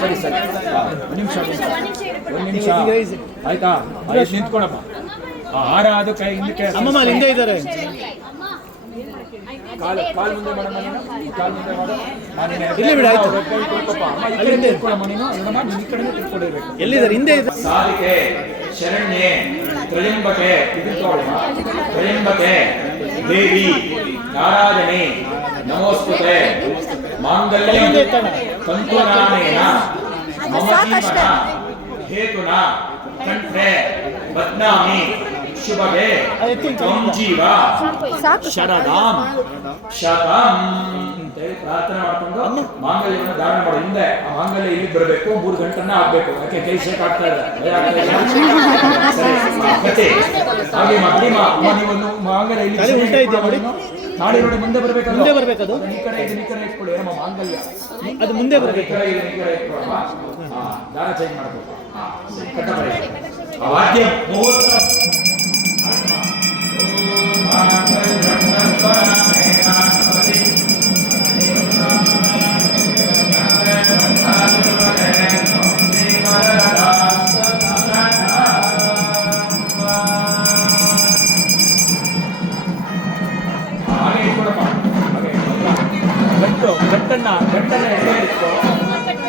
ಸರಿ ಸರಿ ಒಂದು ನಿಮಿಷ ಆಯ್ತಾ ನಿಂತ್ಕೊಳಪ್ಪ. ಹಾರ ಅದು ಕೈ ಹಿಂದಕ್ಕೆ ಅಮ್ಮಮ್ಮ ಹಿಂದೆ ಇದ್ದಾರೆ. ಕಾಲು ಮುಂದೆ ಮಾಡಮ್ಮ ನೀನು, ಕಾಲು ಮುಂದೆ ಮಾಡು. ಇಲ್ಲಿ ಬಿಡು ಆಯ್ತು. ಅಲ್ಲಿ ಹಿಂದೆ ಇಟ್ಕೊಳಮ್ಮ ನೀನು, ನೋಡಮ್ಮ ನೀನು ಈ ಕಡೆನೇ ತಿಳ್ಕೊಂಡಿರ್ಬೇಕು. ಎಲ್ಲಿದ್ದಾರೆ? ಹಿಂದೆ ಇದ್ದಾರೆ. ಸಾಧಿಕೆ ಶರಣ್ಯೆ ತ್ರಯಂಬಕೆ ತ್ರಯಂಬಕೆ ದೇವಿ ನಾರಾಯಣಿ ನಮೋಸ್ತುತೆ ಮಾಂಗಲ್ಯಂ ತಂತುನಾನೇನ ಮಮ ಜೀವನ ಹೇತುನ ಕಂಠೆ ಬದ್ನಾಮಿ ಶುಭಗೆ ತ್ವಂ ಜೀವ ಶರದಾಂ ಶತಂ ಅಂತೇಳಿ ಪ್ರಾರ್ಥನೆ ಮಾಡ್ಕೊಂಡು ಮಾಂಗಲ್ಯವನ್ನು ಧಾರಣೆ ಮಾಡೋ. ಹಿಂದೆ ಆ ಮಾಂಗಲ್ಯ ಇಲ್ಲಿ ಬರಬೇಕು, 3 ಗಂಟನ್ನ ಆಗ್ಬೇಕು. ಯಾಕೆ ಕೈ ಶೇಕ್ ಆಗ್ತಾ ಇದೆ ಹಾಗೆ ನೀವು ಮಾಂಗಲ್ಯ ಇಲ್ಲಿ ನಾಳೆ ನೋಡಿ ಮುಂದೆ ಬರಬೇಕು. ಮುಂದೆ ಬರಬೇಕದು. ಈ ಕಡೆ ಇಟ್ಕೊಳ್ಳಿ ನಮ್ಮ ಮಾಂಗಲ್ಯ ಅದು ಮುಂದೆ ಬರಬೇಕು. ದಾರ ಚೇಂಜ್ ಮಾಡಬೇಕು. ವಾದ್ಯ ಮುಹೂರ್ತ ಗಟ್ಟನ್ನ